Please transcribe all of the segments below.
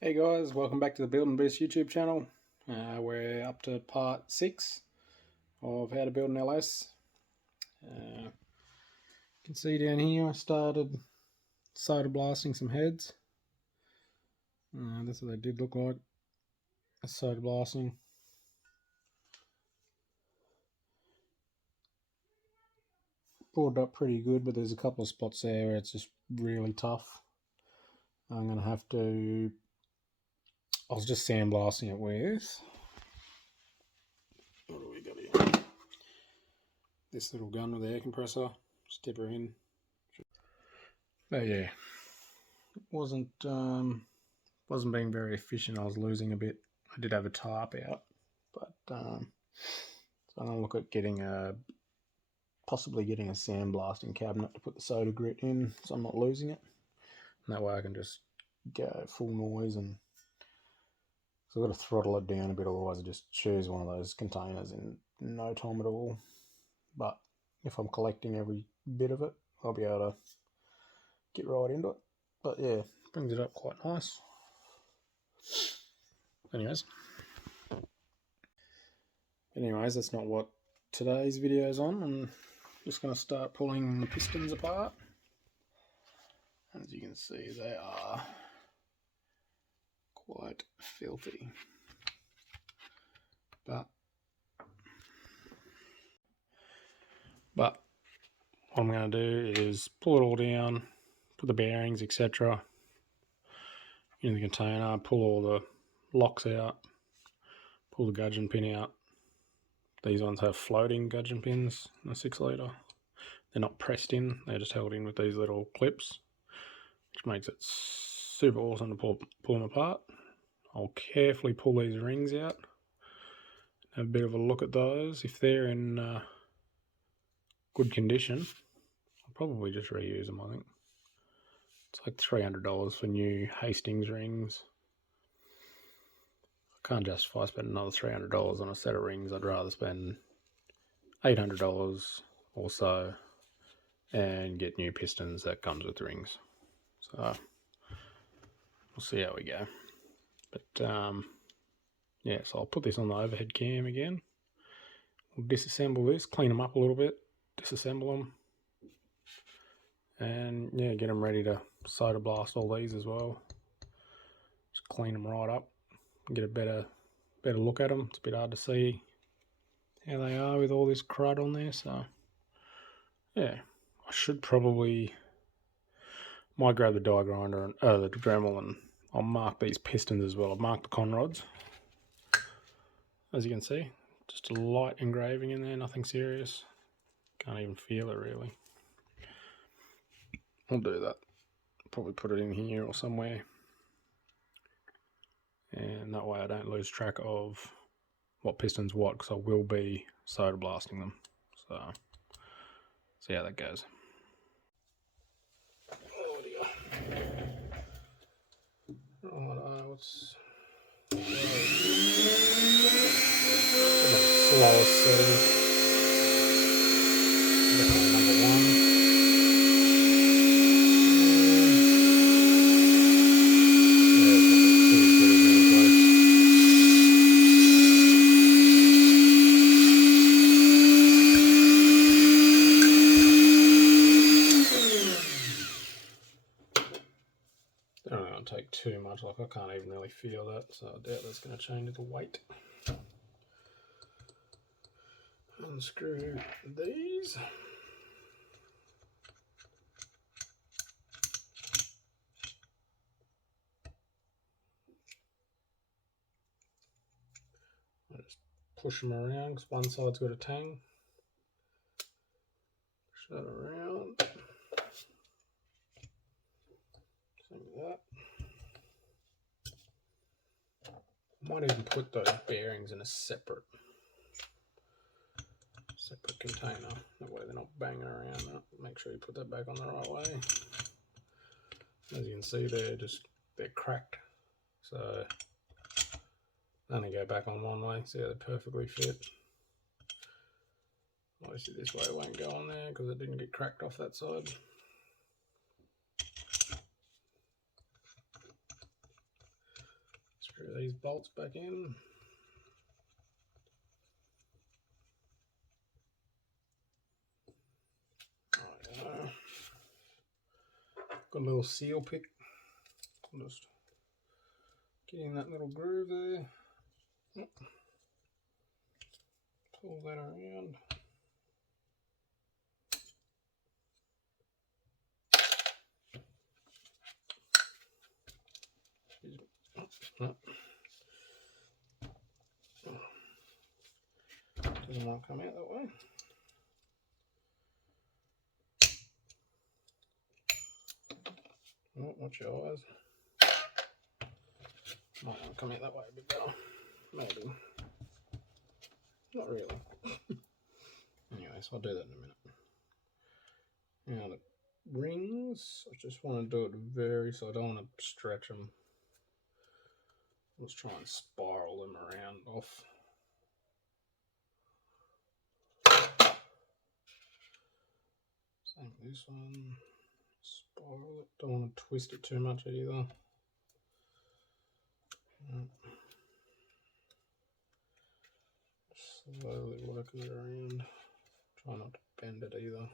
Hey guys, welcome back to the Build and Boost YouTube channel. We're up to part 6 of how to build an LS. You can see down here I started solder blasting some heads. That's what they did look like. Solder blasting. Boarded up pretty good, but there's a couple of spots there where it's just really tough. I'm going to have to... I was just sandblasting it with... What do we got here? This little gun with the air compressor. Step her in. But yeah, wasn't being very efficient. I was losing a bit. I did have a tarp out, but so I'm gonna look at getting possibly getting a sandblasting cabinet to put the solder grit in, so I'm not losing it. And that way I can just go full noise, and so I've got to throttle it down a bit, otherwise I just choose one of those containers in no time at all. But if I'm collecting every bit of it, I'll be able to get right into it. But yeah, brings it up quite nice. Anyways, that's not what today's video is on. I'm just going to start pulling the pistons apart. As you can see, they are quite filthy. But what I'm going to do is pull it all down, put the bearings, etc. in the container, pull all the locks out, pull the gudgeon pin out. These ones have floating gudgeon pins in a 6 litre. They're not pressed in, they're just held in with these little clips, which makes it super awesome to pull them apart. I'll carefully pull these rings out, have a bit of a look at those. If they're in good condition, I'll probably just reuse them, I think. It's like $300 for new Hastings rings. I can't justify spending another $300 on a set of rings. I'd rather spend $800 or so and get new pistons that comes with rings. So we'll see how we go. But yeah, so I'll put this on the overhead cam again. We'll disassemble this, clean them up a little bit, disassemble them, and yeah, get them ready to solder blast all these as well. Just clean them right up, get a better look at them. It's a bit hard to see how they are with all this crud on there, so yeah, I should probably might grab the die grinder and the Dremel, and I'll mark these pistons as well. I've marked the con rods, as you can see, just a light engraving in there, nothing serious. Can't even feel it really. I'll do that. Probably put it in here or somewhere, and that way I don't lose track of what piston's what, because I will be solder blasting them. So see how that goes. Oh dear. Right, what's slowest setting? Definitely number 1. They're not going to take too much, like I can't even really feel that, so I doubt that's going to change the weight. Unscrew these. I just push them around because one side's got a tang. Push that around. Same with that. Might even put those bearings in a separate container. That way they're not banging around. Make sure you put that back on the right way. As you can see, they're cracked. So they only go back on one way. See how they perfectly fit. Obviously this way it won't go on there because it didn't get cracked off that side. Screw these bolts back in. Got a little seal pick. I'll just get in that little groove there. Pull that around. Doesn't want to come out that way. Oh, watch your eyes. Might want to come out that way a bit better. Maybe. Not really. Anyway, so I'll do that in a minute. Now the rings, I just want to do it very, so I don't want to stretch them. Let's try and spiral them around off. Same with this one. Spiral it. Don't want to twist it too much either. Slowly working it around. Try not to bend it either.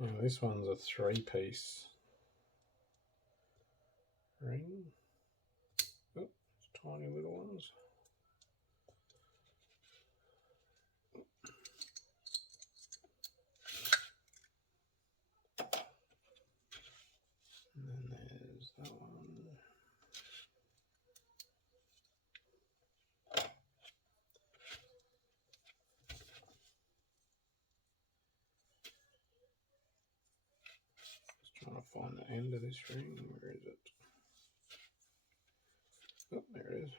Now this one's a 3-piece ring. Oh, it's tiny little ones. And then there's that one. Trying to find the end of this ring. Where is it? Oh, there it is.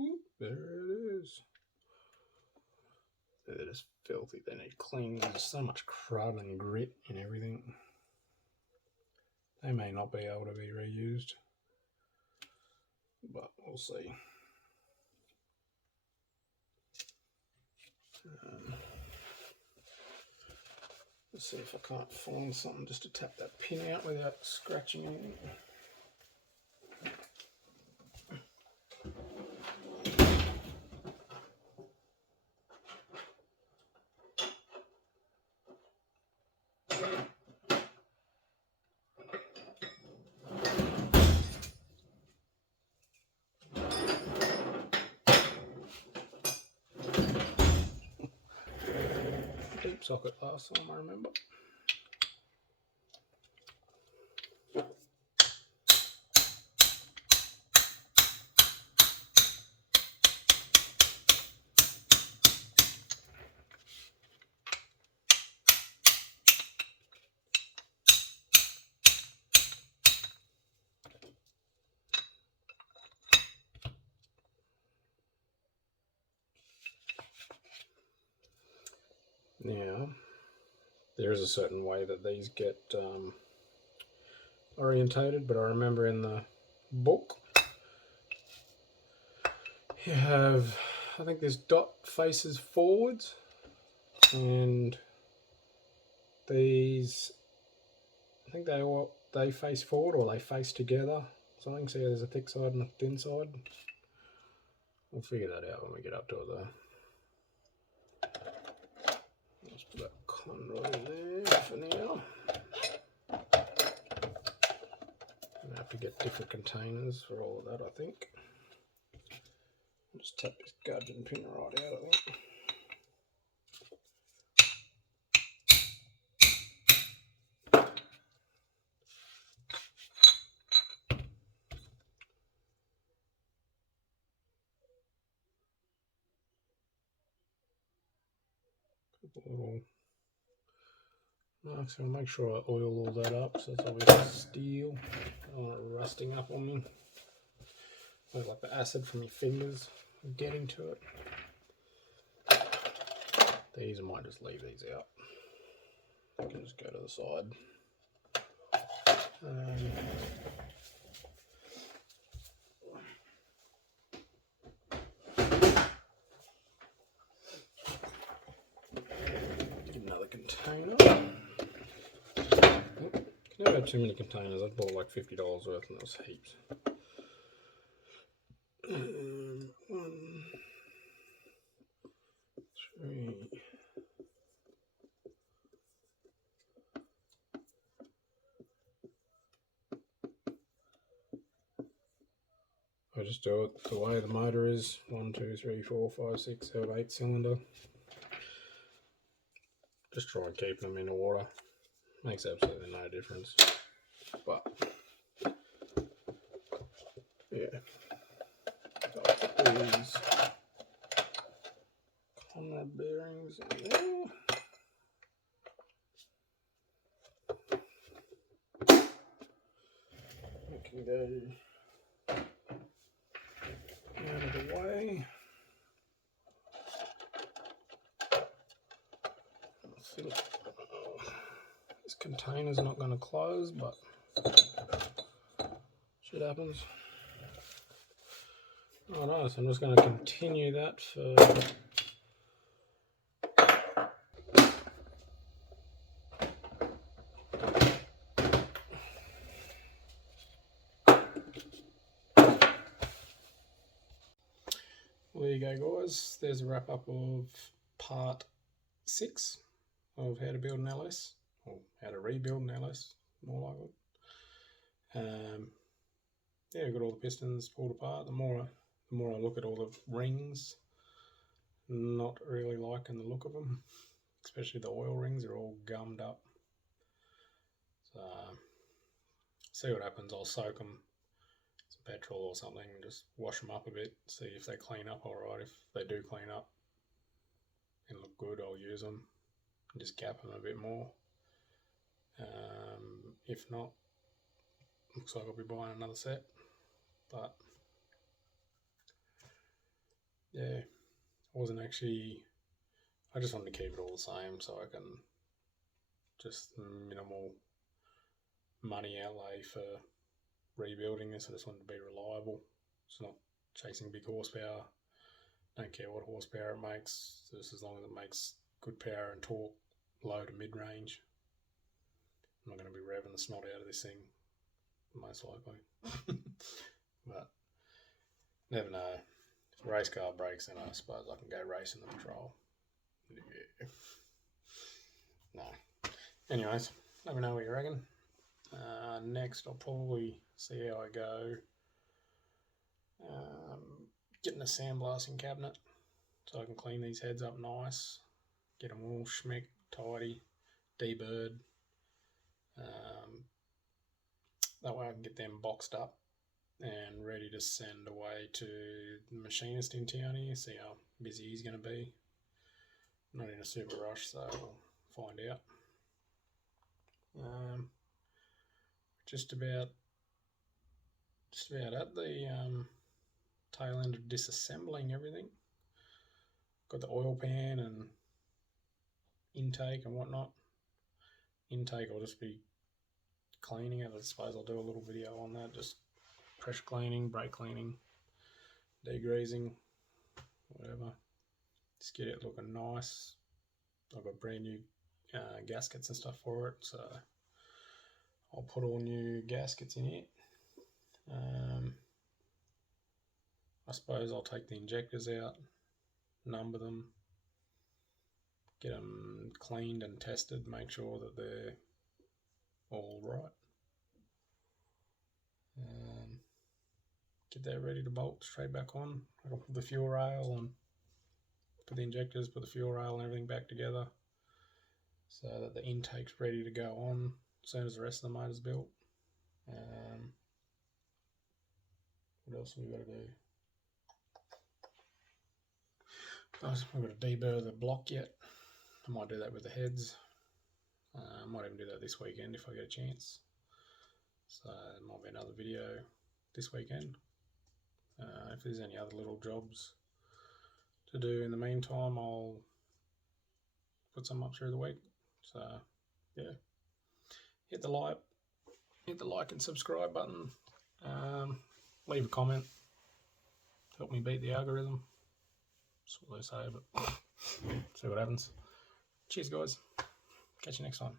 Ooh, there it is. They're just filthy. They need cleaning. There's so much crud and grit and everything. They may not be able to be reused, but we'll see. Let's see if I can't find something just to tap that pin out without scratching anything. Deep socket last time I remember. Now, there is a certain way that these get orientated, but I remember in the book you have, I think this dot faces forwards, and these, I think they face forward or they face together. Something. So there's a thick side and a thin side. We'll figure that out when we get up to it though. Let's put that conrod in there for now. I have to get different containers for all of that, I think. I'll just tap this gudgeon pin right out of it. Little marks. I'll make sure I oil all that up, so it's obviously steel. I don't want it rusting up on me. Like the acid from your fingers getting to it. These, I might just leave these out. I can just go to the side. Get another container. Never had too many containers. I bought like $50 worth and there was heaps. 1, 3. I just do it the way the motor is. 1, 2, 3, 4, 5, 6, 7, 8 cylinder. Just try and keep them in the water. Makes absolutely no difference. But yeah, I'll put these Conrad bearings in there. We can go out of the way. I think this container's not going to close, but shit happens. Oh nice, I'm just going to continue that for there you go guys, there's a wrap up of part 6 of how to build an LS, or how to rebuild an LS, more like it. Yeah, got all the pistons pulled apart. The more I look at all the rings, not really liking the look of them, especially the oil rings are all gummed up. So see what happens. I'll soak them some petrol or something and just wash them up a bit, see if they clean up alright. If they do clean up and look good, I'll use them and just gap them a bit more. If not, looks like I'll be buying another set. But yeah, I just wanted to keep it all the same so I can just minimal money outlay for rebuilding this. I just wanted to be reliable. It's not chasing big horsepower. Don't care what horsepower it makes, just as long as it makes good power and torque, low to mid-range. I'm not going to be revving the snot out of this thing, most likely. But never know. If a race car breaks, then I suppose I can go racing the patrol. Yeah. No. Anyways, let me know what you reckon. Next, I'll probably see how I go. Getting a sandblasting cabinet so I can clean these heads up nice, get them all schmick, tidy, deburred. That way I can get them boxed up and ready to send away to the machinist in town here, see how busy he's going to be. Not in a super rush, so we'll find out. Just about at the tail end of disassembling everything. Got the oil pan and intake and whatnot. Intake I'll just be cleaning it. I suppose I'll do a little video on that, just pressure cleaning, brake cleaning, degreasing, whatever. Just get it looking nice. I've got brand new gaskets and stuff for it, so I'll put all new gaskets in it. I suppose I'll take the injectors out, number them, get them cleaned and tested, make sure that they're all right. Get that ready to bolt straight back on. I'll put the fuel rail and put the injectors, put the fuel rail and everything back together so that the intake's ready to go on as soon as the rest of the motor's built. What else have we got to do? I've got to deburr the block yet. I might do that with the heads. I might even do that this weekend if I get a chance. So there might be another video this weekend. If there's any other little jobs to do in the meantime, I'll put some up through the week. So yeah, hit the like and subscribe button. Leave a comment. Help me beat the algorithm. That's what they say, but see what happens. Cheers guys. Catch you next time.